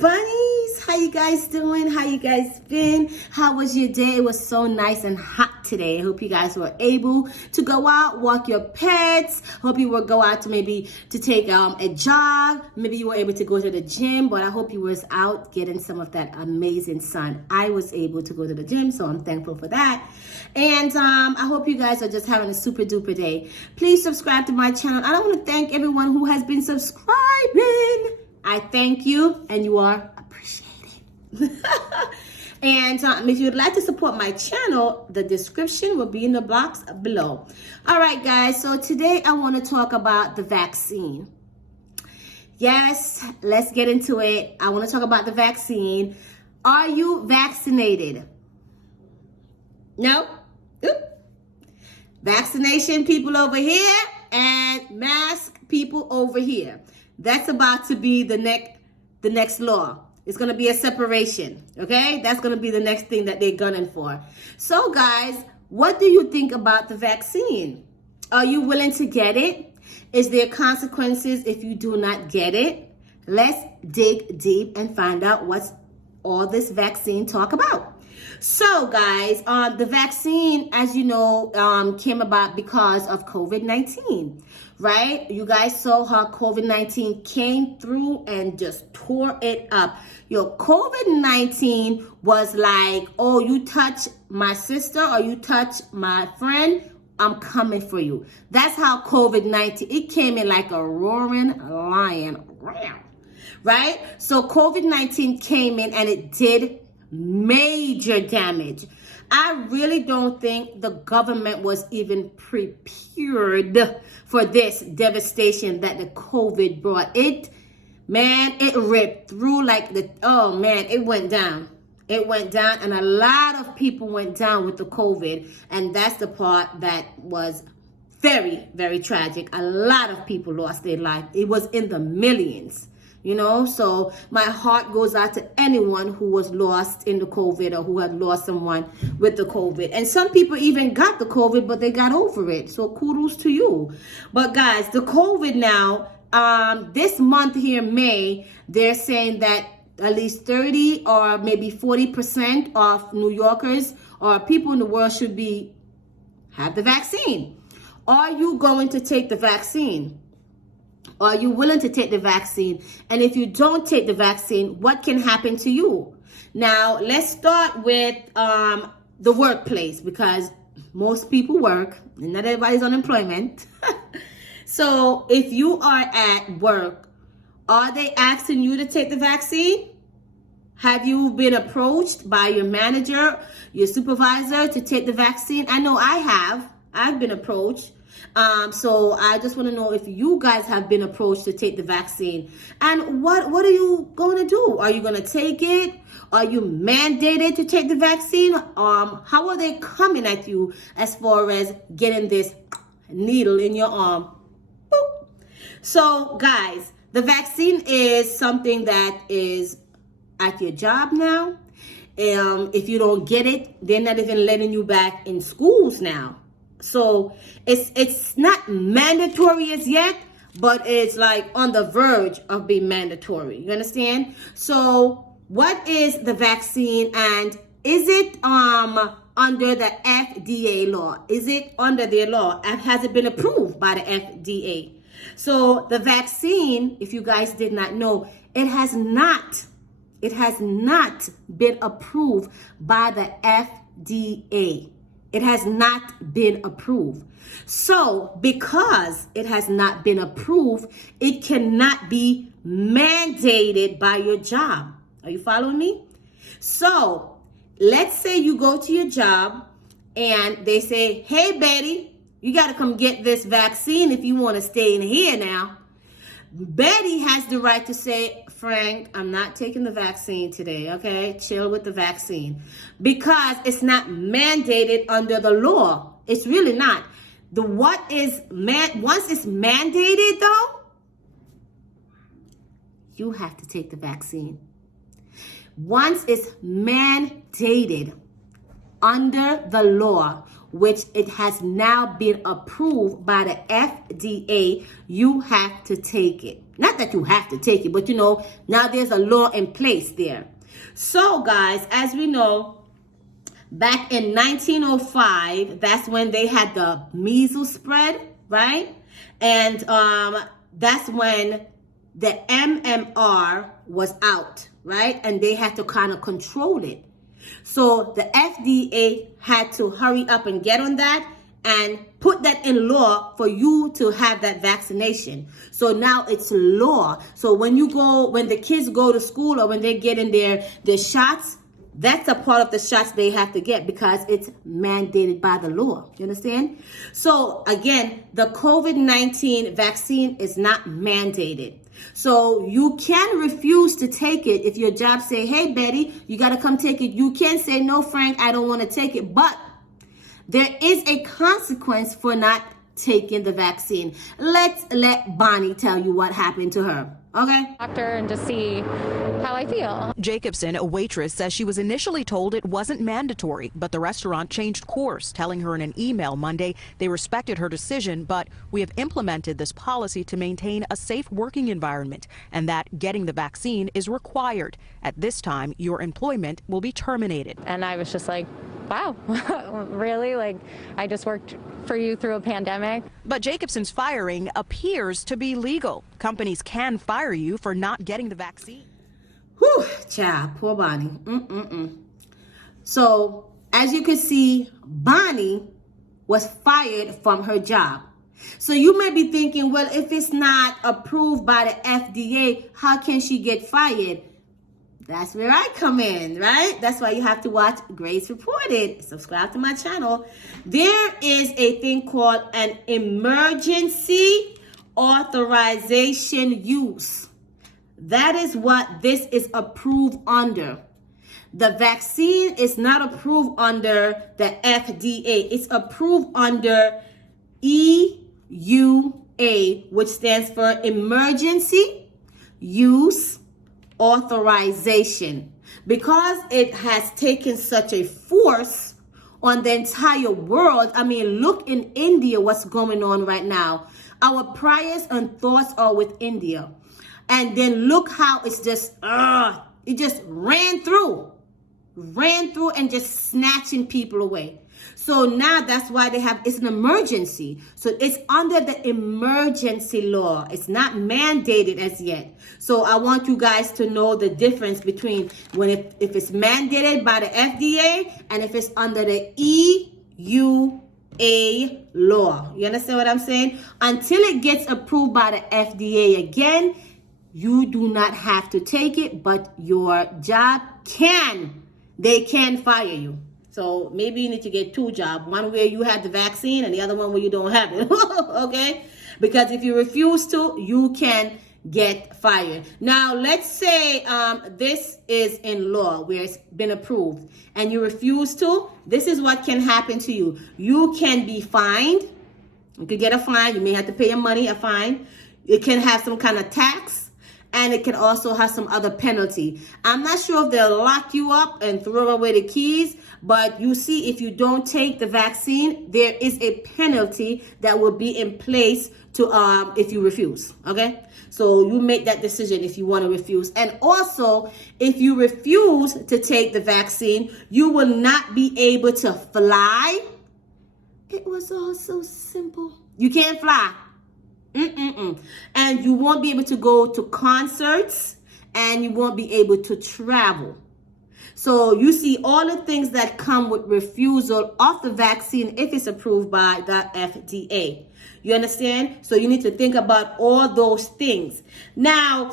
bunnies, how you guys doing? How you guys been? How was your day? It was so nice and hot today. I hope you guys were able to go out, walk your pets. Hope you will go out to maybe to take a jog. Maybe you were able to go to the gym, but I hope you was out getting some of that amazing sun. I was able to go to the gym, so I'm thankful for that. And I hope you guys are just having a super duper day. Please subscribe to my channel. I want to thank everyone who has been subscribing. I thank you, and you are appreciated. And if you'd like to support my channel, the description will be in the box below. All right, guys, so today I want to talk about the vaccine. Yes, let's get into it. I want to talk about the vaccine. Are you vaccinated? No? Oop. Vaccination people over here and mask people over here. That's about to be the next law. It's going to be a separation, okay? That's going to be the next thing that they're gunning for. So, guys, what do you think about the vaccine? Are you willing to get it? Is there consequences if you do not get it? Let's dig deep and find out what's all this vaccine talk about. So, guys, the vaccine, as you know, came about because of COVID-19, right? You guys saw how COVID-19 came through and just tore it up. Your COVID-19 was like, oh, you touch my sister or you touch my friend, I'm coming for you. That's how COVID-19, it came in like a roaring lion, right? So COVID-19 came in and it did major damage. I really don't think the government was even prepared for this devastation that the COVID brought. It ripped through like it went down. It went down, and a lot of people went down with the COVID, and that's the part that was very, very tragic. A lot of people lost their life. It was in the millions. So my heart goes out to anyone who was lost in the COVID or who had lost someone with the COVID. And some people even got the COVID, but they got over it. So kudos to you. But guys, the COVID now, this month here, May, they're saying that at least 30 or maybe 40% of New Yorkers or people in the world should have the vaccine. Are you going to take the vaccine? Are you willing to take the vaccine? And if you don't take the vaccine, what can happen to you? Now, let's start with the workplace, because most people work and not everybody's on unemployment. So if you are at work, are they asking you to take the vaccine? Have you been approached by your manager, your supervisor to take the vaccine? I know I have. I've been approached. So I just want to know if you guys have been approached to take the vaccine, and what are you going to do? Are you going to take it? Are you mandated to take the vaccine? How are they coming at you as far as getting this needle in your arm? Boop. So guys, the vaccine is something that is at your job now. If you don't get it, they're not even letting you back in schools now. So it's not mandatory as yet, but it's like on the verge of being mandatory. You understand? So what is the vaccine, and is it under the FDA law? Is it under their law? Has it been approved by the FDA? So the vaccine, if you guys did not know, it has not been approved by the FDA. It has not been approved. So because it has not been approved, it cannot be mandated by your job. Are you following me? So let's say you go to your job and they say, hey, Betty, you got to come get this vaccine if you want to stay in here now. Betty has the right to say, Frank, I'm not taking the vaccine today, okay? Chill with the vaccine. Because it's not mandated under the law. It's really not. Once it's mandated, though, you have to take the vaccine. Once it's mandated under the law, which it has now been approved by the FDA, you have to take it. Not that you have to take it, but now there's a law in place there. So guys, as we know, back in 1905, that's when they had the measles spread, right? And that's when the MMR was out, right? And they had to kind of control it. So the FDA had to hurry up and get on that and put that in law for you to have that vaccination. So now it's law. So when the kids go to school or when they're getting their shots, that's a part of the shots they have to get because it's mandated by the law. You understand? So again, the COVID-19 vaccine is not mandated. So you can refuse to take it if your job say, hey, Betty, you got to come take it. You can say, no, Frank, I don't want to take it. But there is a consequence for not taking the vaccine. Let's let Bonnie tell you what happened to her. Okay? Doctor and to see how I feel. Jacobson, a waitress, says she was initially told it wasn't mandatory, but the restaurant changed course, telling her in an email Monday they respected her decision, but we have implemented this policy to maintain a safe working environment and that getting the vaccine is required. At this time, your employment will be terminated. And I was just like, wow, really? Like, I just worked for you through a pandemic. But Jacobson's firing appears to be legal. Companies can fire you for not getting the vaccine. Whew, child, poor Bonnie. So, as you can see, Bonnie was fired from her job. So you may be thinking, well, if it's not approved by the FDA, how can she get fired? That's where I come in, right? That's why you have to watch Grace Reported. Subscribe to my channel. There is a thing called an emergency authorization use. That is what this is approved under. The vaccine is not approved under the FDA. It's approved under EUA, which stands for Emergency Use Authorization. Because it has taken such a force on the entire world. I mean, look in India, what's going on right now. Our prayers and thoughts are with India. And then look how it's just, it just ran through and just snatching people away. So now that's why it's an emergency. So it's under the emergency law. It's not mandated as yet. So I want you guys to know the difference between if it's mandated by the FDA and if it's under the EUA law. You understand what I'm saying? Until it gets approved by the FDA again, you do not have to take it, but your job they can fire you. So maybe you need to get two jobs, one where you have the vaccine and the other one where you don't have it, okay? Because if you refuse to, you can get fired. Now, let's say this is in law where it's been approved and you refuse to, this is what can happen to you. You can be fined. You could get a fine. You may have to pay your money, a fine. It can have some kind of tax. And it can also have some other penalty. I'm not sure if they'll lock you up and throw away the keys, but you see, if you don't take the vaccine, there is a penalty that will be in place to if you refuse. Okay, so you make that decision if you want to refuse. And also, if you refuse to take the vaccine, you will not be able to fly. It was all so simple. You can't fly. And you won't be able to go to concerts and you won't be able to travel. So you see all the things that come with refusal of the vaccine if it's approved by the FDA. You understand? So you need to think about all those things. Now,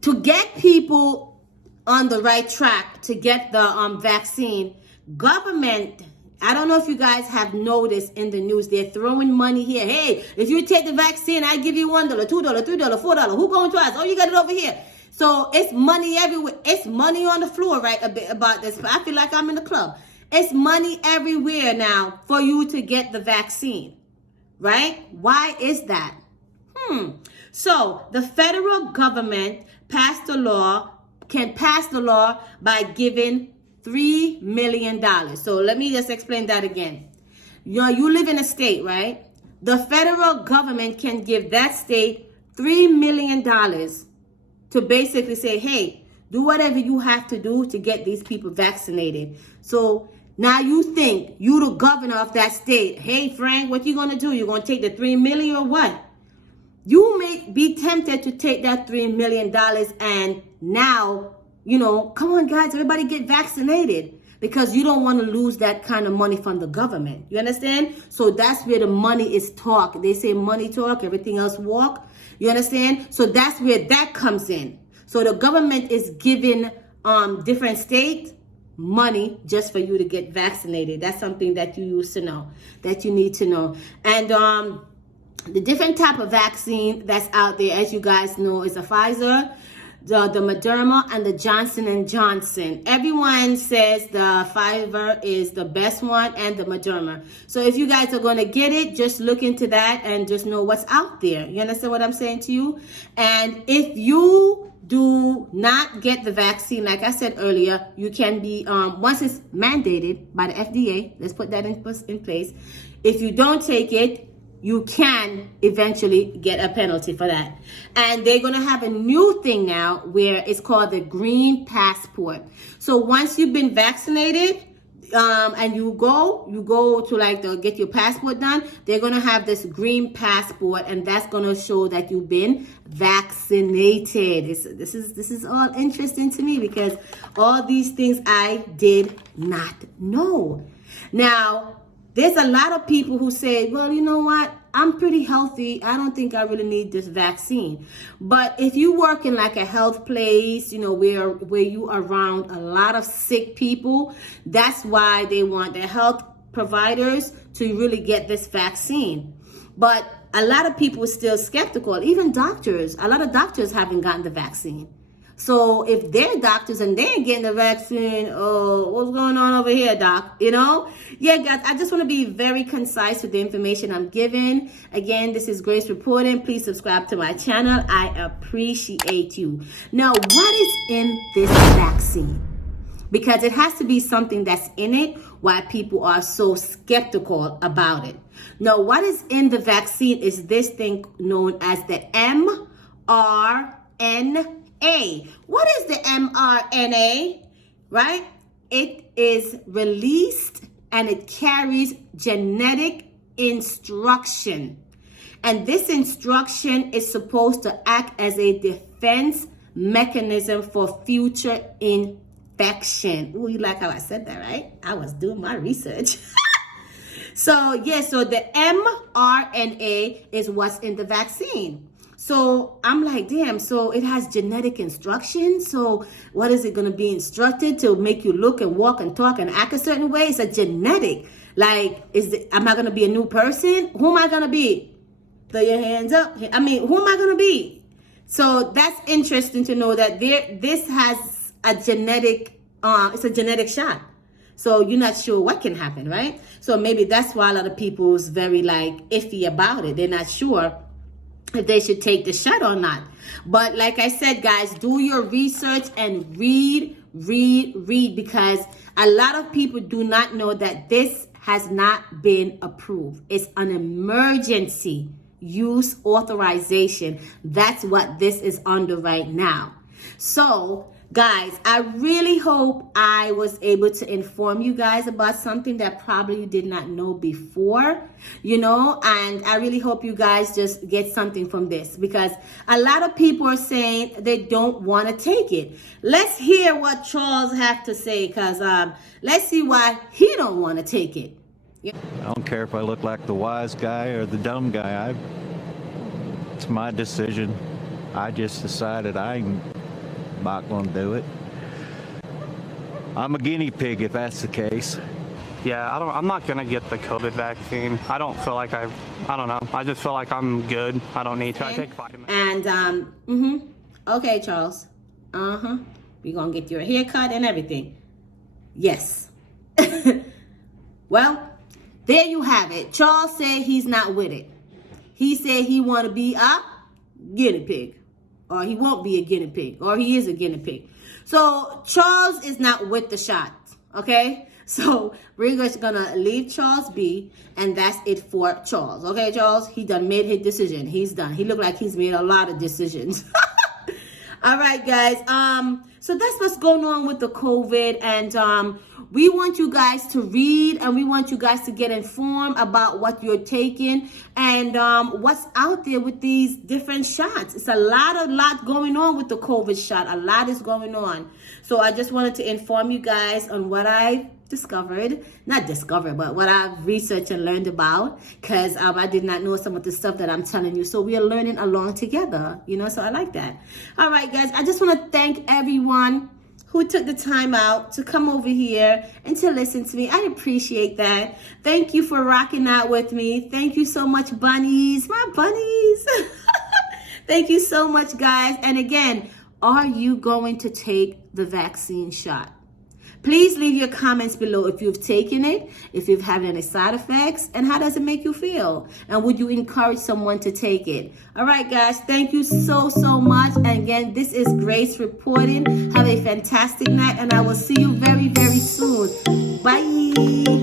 to get people on the right track to get the vaccine, government, I don't know if you guys have noticed in the news, they're throwing money here. Hey, if you take the vaccine, I give you $1, $2, $3, $4. Who going to us? Oh, you got it over here. So it's money everywhere. It's money on the floor, right? A bit about this. I feel like I'm in the club. It's money everywhere now for you to get the vaccine, right? Why is that? So the federal government can pass the law by giving $3 million. So let me just explain that again. You live in a state, right? The federal government can give that state $3 million to basically say, hey, do whatever you have to do to get these people vaccinated. So now you think you the governor of that state. Hey, Frank, what you going to do? You going to take the $3 million or what? You may be tempted to take that $3 million and now, come on, guys, everybody get vaccinated because you don't want to lose that kind of money from the government. You understand? So that's where the money is talk. They say money talk, everything else walk. You understand? So that's where that comes in. So the government is giving different states money just for you to get vaccinated. That's something that you used to know, that you need to know. And the different type of vaccine that's out there, as you guys know, is a Pfizer, the Moderna, and the Johnson & Johnson. Everyone says the Pfizer is the best one and the Moderna. So if you guys are going to get it, just look into that and just know what's out there. You understand what I'm saying to you? And if you do not get the vaccine, like I said earlier, you can be, once it's mandated by the FDA, let's put that in place. If you don't take it, you can eventually get a penalty for that. And they're going to have a new thing now where it's called the green passport. So once you've been vaccinated, and you go to like get your passport done, they're going to have this green passport, and that's going to show that you've been vaccinated. This is all interesting to me because all these things I did not know. Now, there's a lot of people who say, well, you know what? I'm pretty healthy. I don't think I really need this vaccine. But if you work in like a health place, where you are around a lot of sick people, that's why they want the health providers to really get this vaccine. But a lot of people are still skeptical. Even doctors, a lot of doctors haven't gotten the vaccine. So if they're doctors and they ain't getting the vaccine, oh, what's going on over here, doc? Yeah, guys, I just want to be very concise with the information I'm giving. Again, this is Grace reporting. Please subscribe to my channel. I appreciate you. Now, what is in this vaccine? Because it has to be something that's in it why people are so skeptical about it. Now, what is in the vaccine is this thing known as the mRNA. What is the mRNA? Right? It is released and it carries genetic instruction. And this instruction is supposed to act as a defense mechanism for future infection. Ooh, you like how I said that, right? I was doing my research. So the mRNA is what's in the vaccine. So I'm like, damn, so it has genetic instructions. So what is it going to be instructed to make you look and walk and talk and act a certain way? It's a genetic. Like, am I going to be a new person? Who am I going to be? Throw your hands up. I mean, who am I going to be? So that's interesting to know that this has a genetic, it's a genetic shot. So you're not sure what can happen, right? So maybe that's why a lot of people is very iffy about it. They're not sure if they should take the shot or not. But like I said, guys, do your research and read, because a lot of people do not know that this has not been approved. It's an emergency use authorization. That's what this is under right now. So guys, I really hope I was able to inform you guys about something that probably you did not know before, and I really hope you guys just get something from this, because a lot of people are saying they don't want to take it. Let's hear what Charles have to say, because let's see why he don't want to take it. I don't care if I look like the wise guy or the dumb guy. It's my decision. I just decided I'm not going to do it. I'm a guinea pig if that's the case. Yeah, I'm not going to get the COVID vaccine. I don't feel like I don't know. I just feel like I'm good. I don't need to. I take vitamins. And, okay, Charles. We're going to get your haircut and everything. Yes. Well, there you have it. Charles said he's not with it. He said he want to be a guinea pig. Or he won't be a guinea pig. Or he is a guinea pig. So Charles is not with the shot. Okay? So we're just gonna leave Charles be, and that's it for Charles. Okay, Charles, he done made his decision. He's done. He looked like he's made a lot of decisions. All right, guys. So that's what's going on with the COVID, and we want you guys to read, and we want you guys to get informed about what you're taking and what's out there with these different shots. It's a lot going on with the COVID shot. A lot is going on. So I just wanted to inform you guys on what I but what I've researched and learned about, because I did not know some of the stuff that I'm telling you. So we are learning along together, so I like that. All right, guys, I just want to thank everyone who took the time out to come over here and to listen to me. I appreciate that. Thank you for rocking out with me. Thank you so much, bunnies, my bunnies. Thank you so much, guys. And again, are you going to take the vaccine shot? Please leave your comments below if you've taken it, if you've had any side effects, and how does it make you feel? And would you encourage someone to take it? All right, guys, thank you so much. And again, this is Grace reporting. Have a fantastic night, and I will see you very, very soon. Bye.